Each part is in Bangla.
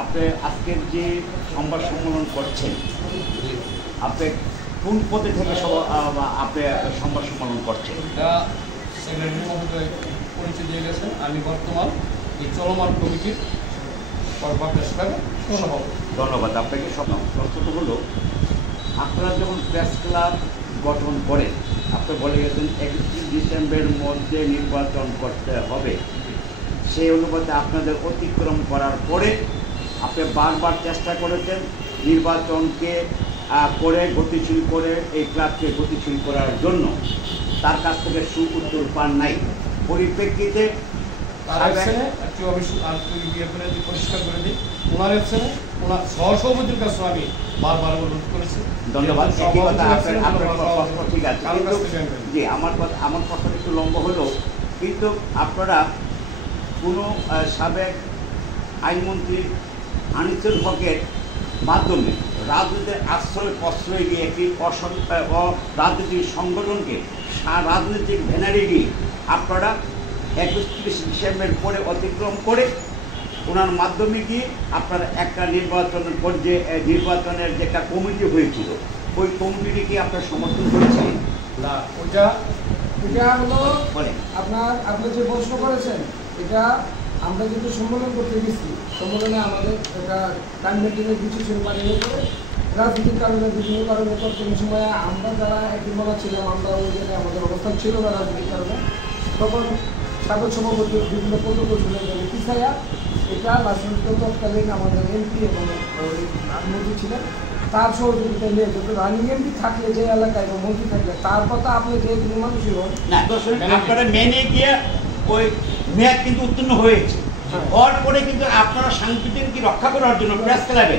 আপনি আজকের যে সংবাদ সম্মেলন করছেন, আপনি কোন পদে থেকে আপনি সংবাদ সম্মেলন করছেন? সেক্রেটারি মহোদয় পরিচয় দিয়ে গেছেন। আমি বর্তমান এই চলমান কমিটির সভাপতি। ধন্যবাদ আপনাকে। প্রশ্নটা হলো, আপনারা যখন প্রেস ক্লাব গঠন করেন, আপনি বলে গেছেন 31 ডিসেম্বরের মধ্যে নির্বাচন করতে হবে। সেই অনুপাতে আপনাদের অতিক্রম করার পরে আপনি বারবার চেষ্টা করেছেন নির্বাচনকে গতিশীল করে এই ক্লাবকে গতিশীল করার জন্য। তার কাছ থেকে সুউত্তর পান নাই। পরিপ্রেক্ষিতে পরিষ্কার করে দিই, ওনার সহসভাপতির কাছে আমি বারবার অনুরোধ করেছি। ধন্যবাদ। ঠিক আছে, জি, আমার কথা একটু লম্বা হলো, কিন্তু আপনারা কোনো সাবেক আইনমন্ত্রী আনিসুল হকের মাধ্যমে রাজনীতির প্রশ্রয় দিয়ে একটি রাজনৈতিক সংগঠনকে রাজনৈতিক ব্যানারে দিয়ে আপনারা 31 ডিসেম্বরের পরে অতিক্রম করে ওনার মাধ্যমে গিয়ে আপনারা একটা নির্বাচনের যে একটা কমিটি হয়েছিল, ওই কমিটিটি কি আপনার সমর্থন করেছিলেন? না, ওটা হলো আপনি যে প্রশ্ন করেছেন, এটা আমরা কিন্তু সম্মেলন করতে গেছি। সম্মেলনে আমাদের একটা টাইম মেনটেনের কিছু ছিল, বাড়িয়ে করে রাজনীতির কারণে বিভিন্ন কারণে তৎকালীন সময়ে আমরা যারা একদিন বলা ছিলাম, আমরা ওই জায়গায় আমাদের অবস্থান ছিল না রাজনীতির কারণে। তখন সাবেক সভাপতি বিভিন্ন প্রকৌশলের পিছায়া এটা রাজনৈতিক তৎকালীন আমাদের এমপি এবং মন্ত্রী ছিলেন, তার সহযোগিতায় নিয়ে যেত। রানিং এমপি থাকলে যে এলাকায় এবং মন্ত্রী থাকলে তার কথা আপনি যে মানুষই হন আপনারা মেনে গিয়ে ওই মেয়াদ কিন্তু উত্তীর্ণ হয়েছে। হওয়ার পরে কিন্তু আপনারা সাংবিধানিক রক্ষা করার জন্য প্রেস ক্লাবে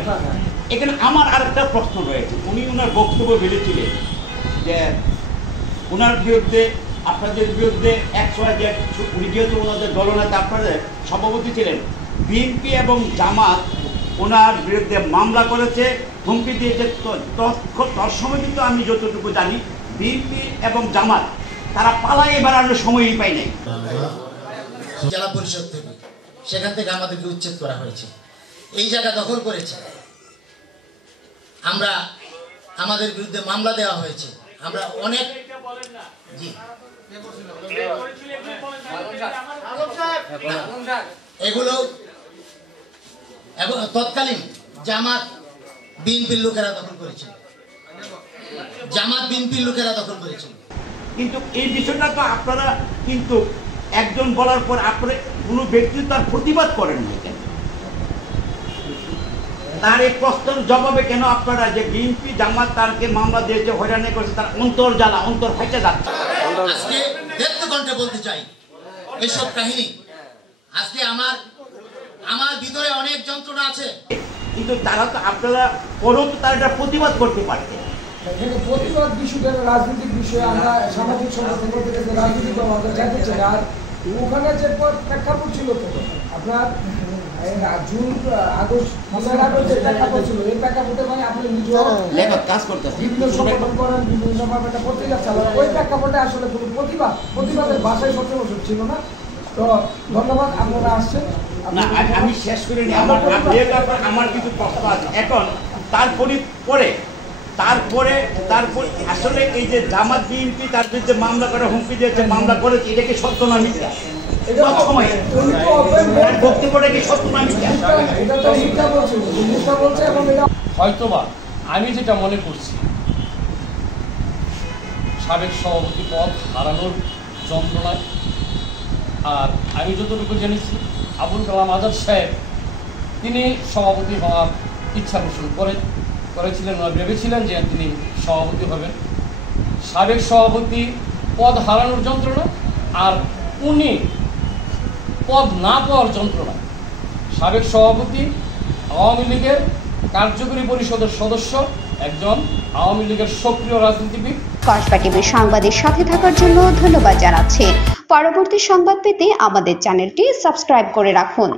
এখানে আমার আরেকটা প্রশ্ন রয়েছে। উনি ওনার বক্তব্য বলেছিলেন যে ওনার বিরুদ্ধে, আপনাদের বিরুদ্ধে উনি যেহেতু ওনাদের দলনেতা, আপনাদের সভাপতি ছিলেন, বিএনপি এবং জামাত ওনার বিরুদ্ধে মামলা করেছে, হুমকি দিয়েছে। তৎসময় কিন্তু আমি যতটুকু জানি বিএনপি এবং জামাত তারা পালায় বেড়ানোর সময়ই পাই নাই। জেলা পরিষদ থেকে সেখান থেকে আমাদেরকে উচ্ছেদ করা হয়েছে, এই জায়গা দখল করেছে, আমরা আমাদের বিরুদ্ধে মামলা দেওয়া হয়েছে। আমরা অনেক এগুলো এবং তৎকালীন জামাত বিএনপির লোকেরা দখল করেছিল, কিন্তু এই বিষয়টা তো আপনারা কিন্তু একজন বলার পর আপনারা কোনো ব্যক্তি তার প্রতিবাদ করেন না কেন? তার এই প্রশ্নের জবাবে কেন আপনারা যে বিএনপি জামাত তারকে মামলা দিয়েছে, হয়রানি করেছে, তার অন্তর জ্বালা, অন্তর ফাইটে যাচ্ছে? আজকে দীর্ঘ কণ্ঠে বলতে চাই এইসব কাহিনী। আজকে আমার ভিতরে অনেক যন্ত্রণা আছে, কিন্তু তারা তো আপনারা পরেও তো তারা প্রতিবাদ করতে পারতেন। প্রতিবাদ বিষয়টা রাজনৈতিক বিষয়ে আমরা সামাজিক সংগঠন করতে গেছে, রাজনীতি আমরা জানতে চাই। আর ওখানে যে প্রেক্ষাপট ছিল, তো আপনার জুন আগস্ট যে প্রেক্ষাপট ছিল, এই প্রেক্ষাপটে মানে আপনি কাজ করতেন, বিভিন্ন সংগঠন করেন, বিভিন্ন একটা পত্রিকা চালান, ওই প্রেক্ষাপটে আসলে কোনো প্রতিবাদের ভাষায় সচরাচর ছিল না। তো ধন্যবাদ, আপনারা আসছেন। না, আমি শেষ করিনি। আমার কিছু প্রশ্ন আছে এখন। তারপরে আসলে এই যে জামাত বিএনপি তার বিরুদ্ধে মামলা করে হুমকি দিয়েছে, মামলা করেছে, এটা কি সত্য না মিথ্যা? বক্তব্যটা কি সত্য না মিথ্যা? হয়তোবা আমি যেটা মনে করছি, সাবেক সভাপতি পদ হারানোর যন্ত্রণায়, আর আমি যতটুকু জেনেছি আবুল কালাম আজাদ সাহেব তিনি সভাপতি হওয়ার ইচ্ছা পোষণ করেছিলেন, ভেবেছিলেন যে তিনি সভাপতি হবেন। সাবেক সভাপতি পদ হারানোর যন্ত্রণা আর উনি পদ না পাওয়ার যন্ত্রণা। সাবেক সভাপতি আওয়ামী লীগের কার্যকরী পরিষদের সদস্য, একজন আওয়ামী লীগের সক্রিয় রাজনীতিবিদ। কসবা টিভির সংবাদের সাথে থাকার জন্য ধন্যবাদ জানাচ্ছি। পরবর্তী সংবাদ পেতে আমাদের চ্যানেলটি সাবস্ক্রাইব করে রাখুন।